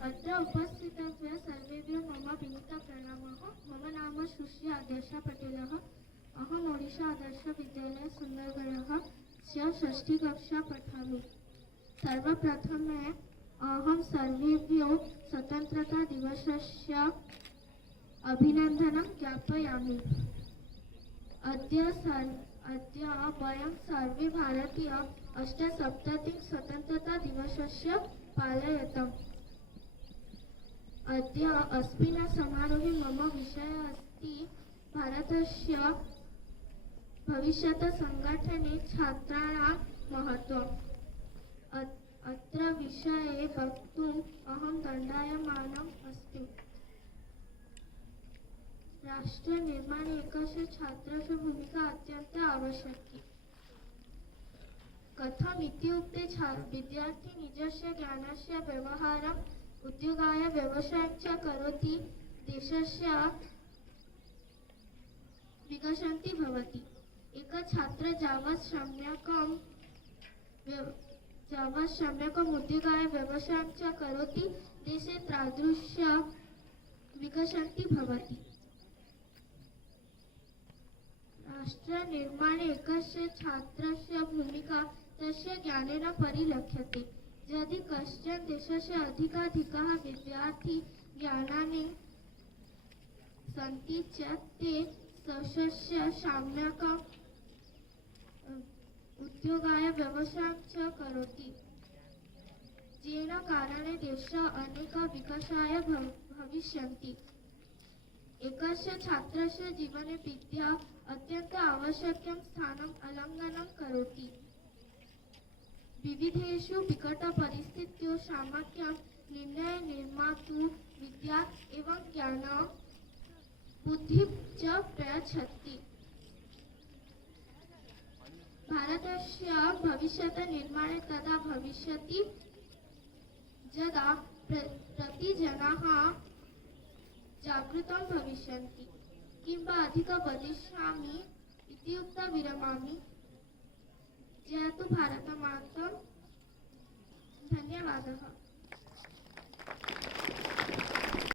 अत्र उपस्थितेभ्यः सर्वेभ्यः मम विनीत प्रणामः। मम नाम सुश्री आदर्शा पटेलः। अहम् ओडिशा आदर्श विद्यालय सुन्दरगडः षष्ठीकक्षा पठामि। सर्वप्रथमे अहं सर्वेभ्यो स्वतन्त्रता दिवसस्य अभिनन्दनं ज्ञापयामि। अद्य वयं सर्वे भारतीय 8सप्ततिः स्वतन्त्रता दिवसस्य पालयतम्। अद्य अस्मिन् समारोहे मम विषयः अस्ति भारतस्य भविष्यत् संघटने छात्राणां महत्त्वम्। अत्र विषये वक्तुम् अहं दण्डायमानम् अस्मि। राष्ट्रनिर्माणे एकस्य छात्रस्य भूमिका अत्यन्त आवश्यकी। कथम् इत्युक्ते विद्यार्थी निजस्य ज्ञानस्य व्यवहारम् उद्योगाय व्यवसायं च करोति, देशस्य विकसन्ति भवति। एकः छात्रः यावत् सम्यकम् उद्योगाय व्यवसायं च करोति, देशे तादृश विकसन्ति भवति। राष्ट्रनिर्माणे एकस्य छात्रस्य भूमिका तस्य ज्ञानेन परिलक्ष्यते। यदि कश्चन देशस्य अधिकाधिकाः विद्यार्थी ज्ञानानि सन्ति चेत् ते स्वस्य सम्यकम् उद्योगाय व्यवसायं च करोति, येन कारणे देशः अनेक विकासाय भविष्यन्ति। एकस्य छात्रस्य जीवने विद्या अत्यन्त आवश्यकं स्थानम् अलङ्घनं करोति। विविधेषु विकटपरिस्थितिषु सामर्थ्यं निर्णयनिर्मातुं विद्या एवं ज्ञानं बुद्धिं च प्रयच्छति। भारतस्य भविष्यत् निर्माणे तदा भविष्यति यदा प्रतिजनाः जागृतं भविष्यन्ति। किं वा अधिकं वदिष्यामि इति उक्त्वा विरमामि। जयतु भारतमाता। धन्यवादः।